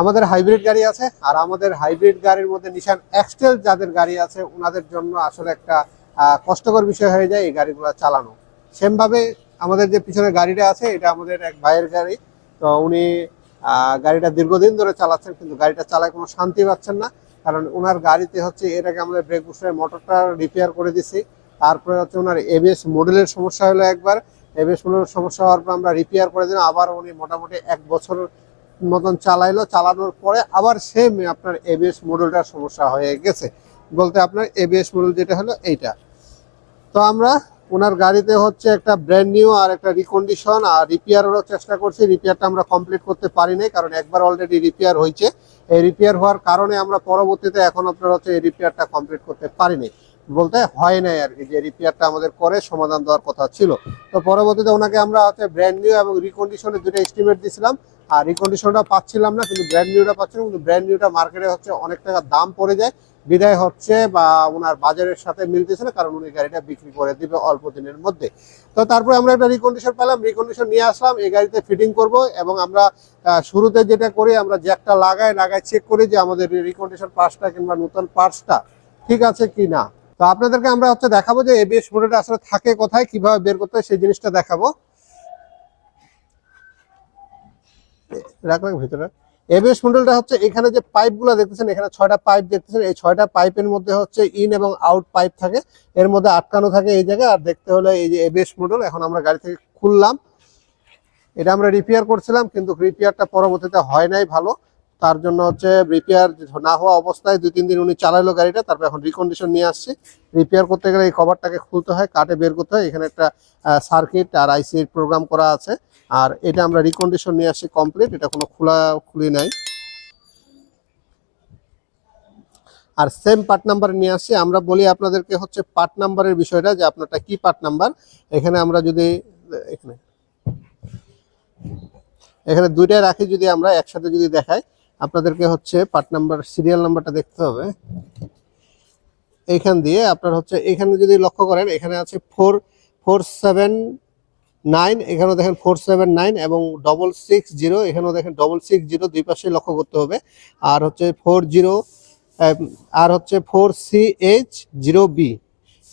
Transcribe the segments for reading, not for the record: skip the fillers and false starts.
আমাদের হাইব্রিড গাড়ি আছে, আর আমাদের হাইব্রিড গাড়ির মধ্যে নিশান এক্সটেল যাদের গাড়ি আছে ওনাদের জন্য আসলে একটা কষ্টকর বিষয় হয়ে যায় এই গাড়িগুলো চালানো। সেমভাবে আমাদের যে পিছনে গাড়িটা আছে এটা আমাদের এক ভাইয়ের গাড়ি। তো উনি গাড়িটা দীর্ঘদিন ধরে চালাচ্ছেন, কিন্তু গাড়িটা চালায় কোনো শান্তি পাচ্ছেন না। কারণ ওনার গাড়িতে হচ্ছে এর আগে আমাদের ব্রেক বুস্টারের মোটরটা রিপেয়ার করে দিছি। তারপরে হচ্ছে ওনার এবিএস মডেলের সমস্যা হলো একবার, এবিএস মডেলের সমস্যা হওয়ার পর আমরা রিপেয়ার করে দিলাম। আবার উনি মোটামুটি 1 বছর মতন চালাইলো, চালানোর পরে আবার সেম আপনার এবিএস মডেলটার সমস্যা হয়ে গেছে। বলতে আপনার এবিএস মডেল যেটা হলো এইটা। তো আমরা ওনার গাড়িতে হচ্ছে একটা ব্র্যান্ড নিউ আর একটা রিকন্ডিশন আর রিপেয়ারেরও চেষ্টা করছি। রিপেয়ারটা আমরা কমপ্লিট করতে পারি নাই, কারণ একবার অলরেডি রিপেয়ার হয়েছে। এই রিপেয়ার হওয়ার কারণে আমরা পরবর্তীতে এখন আপনার হচ্ছে এই রিপেয়ারটা কমপ্লিট করতে পারিনি, বলতে হয় নাই আর কি। যে রিপেয়ারটা আমাদের করে সমাধান দেওয়ার কথা ছিল। তো পরবর্তীতে ওনাকে আমরা হচ্ছে ব্র্যান্ড নিউ এবং রিকন্ডিশনের দুটো এস্টিমেট দিয়েছিলাম, আর রিকন্ডিশনটা পাচ্ছিলাম না, কিন্তু ব্র্যান্ড নিউটা পাচ্ছিলাম। কিন্তু ব্র্যান্ড নিউটা মার্কেটে হচ্ছে অনেক টাকা দাম পড়ে যায় বিদায় হচ্ছে, বা ওনার বাজারের সাথে মিলতেছে না, কারণ উনি গাড়িটা বিক্রি করে দিবে অল্প দিনের মধ্যে। তো তারপরে আমরা একটা রিকন্ডিশন পেলাম, রিকন্ডিশন নিয়ে আসলাম, এই গাড়িতে ফিটিং করব। এবং আমরা শুরুতে যেটা করি, আমরা জ্যাকটা লাগাই চেক করি যে আমাদের রিকন্ডিশন পার্টসটা কিংবা নতুন পার্টসটা ঠিক আছে কি না। তো আপনাদেরকে আমরা হচ্ছে দেখাবো যে এবিএস মোটরটা আসলে থাকে কোথায়, কিভাবে বের করতে হয় সেই জিনিসটা দেখাবো। রাখলাম ভিতরে। এবিএস মডেলটা হচ্ছে এখানে যে পাইপগুলো দেখতেছেন, এখানে 6টা পাইপ দেখতেছেন। এই 6টা পাইপের মধ্যে হচ্ছে ইন এবং আউট পাইপ থাকে, এর মধ্যে আটকানো থাকে এই জায়গায়। আর দেখতে হলে এই যে এবিএস মডেল, এখন আমরা গাড়ি থেকে খুললাম। এটা আমরা রিপেয়ার করছিলাম, কিন্তু রিপেয়ারটা পরবর্তীতে হয় নাই ভালো। তার জন্য হচ্ছে রিপেয়ার না হওয়া অবস্থায় 2-3 দিন উনি চালাইলো গাড়িটা, তারপর এখন রিকন্ডিশন নিয়ে আসছি। রিপেয়ার করতে গেলে এই কভারটাকে খুলতে হয়, কাটে বের করতে হয়। এখানে একটা সার্কিট আর আইসি প্রোগ্রাম করা আছে। আর এটা আমরা রিকন্ডিশন নিয়ে আসছি কমপ্লিট, এটা কোনো খুলি নাই। আর সেম পার্ট নাম্বার নিয়ে আসছি। আমরা বলি আপনাদেরকে হচ্ছে পার্ট নাম্বারের বিষয়টা, যে আপনারটা কি পার্ট নাম্বার। এখানে আমরা যদি এখানে দুইটাই রাখি, যদি আমরা একসাথে যদি দেখাই আপনাদেরকে হচ্ছে পার্ট নাম্বার সিরিয়াল নাম্বারটা দেখতে হবে। এইখান দিয়ে আপনার হচ্ছে এখানে যদি লক্ষ্য করেন, এখানে আছে 4479, এখানেও দেখেন 479 এবং 660, এখানেও দেখেন 660, দুই পাশে লক্ষ্য করতে হবে। আর হচ্ছে 40 আর হচ্ছে 4CH0B,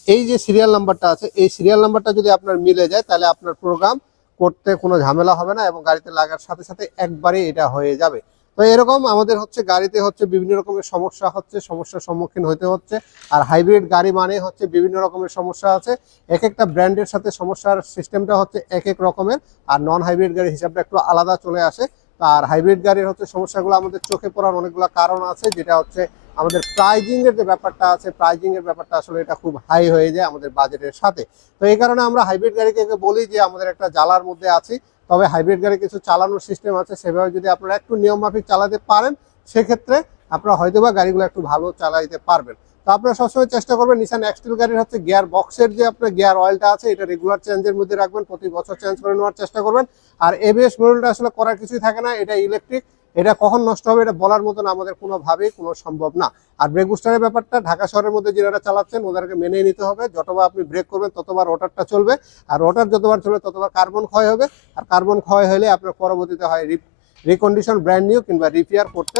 এই যে সিরিয়াল নাম্বারটা আছে, এই সিরিয়াল নাম্বারটা যদি আপনার মিলে যায় তাহলে আপনার প্রোগ্রাম করতে কোনো ঝামেলা হবে না, এবং গাড়িতে লাগার সাথে সাথে একবারে এটা হয়ে যাবে। তো এরকম আমাদের হচ্ছে গাড়িতে হচ্ছে বিভিন্ন রকমের সমস্যা হচ্ছে, সমস্যার সম্মুখীন হতে হচ্ছে। আর হাইব্রিড গাড়ি মানে হচ্ছে বিভিন্ন রকমের সমস্যা আছে, এক একটা ব্র্যান্ডের সাথে সমস্যার সিস্টেমটা হচ্ছে এক এক রকমের। আর নন হাইব্রিড গাড়ির হিসাবটা একটু আলাদা চলে আসে। আর হাইব্রিড গাড়ির হচ্ছে সমস্যাগুলো আমাদের চোখে পড়ার অনেকগুলো কারণ আছে, যেটা হচ্ছে আমাদের প্রাইজিং এর যে ব্যাপারটা আছে, প্রাইজিং এর ব্যাপারটা আসলে এটা খুব হাই হয়ে যায় আমাদের বাজেটের সাথে। তো এই কারণে আমরা হাইব্রিড গাড়িকে বলি যে আমাদের একটা জ্বালার মধ্যে আছি। তবে হাইব্রিড গাড়ি কিছু চালানোর সিস্টেম আছে, সেভাবে যদি আপনারা একটু নিয়ম মাফিক চালাতে পারেন, সেক্ষেত্রে আপনারা হয়তোবা গাড়িগুলো একটু ভালো চালাইতে পারবেন। তো আপনারা সবসময় চেষ্টা করবেন নিশান এক্সটেল গাড়ির হচ্ছে গিয়ার বক্সের যে আপনার গিয়ার অয়েলটা আছে, এটা রেগুলার চেঞ্জের মধ্যে রাখবেন, প্রতি বছর চেঞ্জ করে নেওয়ার চেষ্টা করবেন। আর এবিএস মডেলটা আসলে করার কিছুই থাকে না, এটা ইলেকট্রিক, এটা কখন নষ্ট হবে এটা বলার মতন আমাদের কোনোভাবেই কোনো সম্ভব না। আর ব্রেক বুস্টারের ব্যাপারটা ঢাকা শহরের মধ্যে যারা চালাচ্ছেন ওদেরকে মেনে নিতে হবে, যতবার আপনি ব্রেক করবেন ততবার রোটারটা চলবে, আর রোটার যতবার চলবে ততবার কার্বন ক্ষয় হবে। আর কার্বন ক্ষয় হলে আপনার পরবর্তীতে হয় রিকন্ডিশন, ব্র্যান্ড নিউ কিংবা রিপেয়ার করতে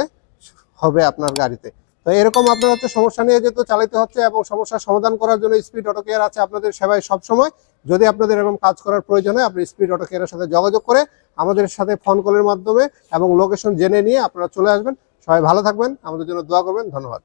হবে আপনার গাড়িতে। তো এরকম আপনার হচ্ছে সমস্যা নিয়ে যেহেতু চালাতে হচ্ছে, এবং সমস্যার সমাধান করার জন্য স্পিড অটো কেয়ার আছে আপনাদের সেবায় সবসময়। যদি আপনাদের এরকম কাজ করার প্রয়োজন হয়, আপনি স্পিড অটো কেয়ারের সাথে যোগাযোগ করে আমাদের সাথে ফোন কলের মাধ্যমে এবং লোকেশন জেনে নিয়ে আপনারা চলে আসবেন। সবাই ভালো থাকবেন, আমাদের জন্য দোয়া করবেন। ধন্যবাদ।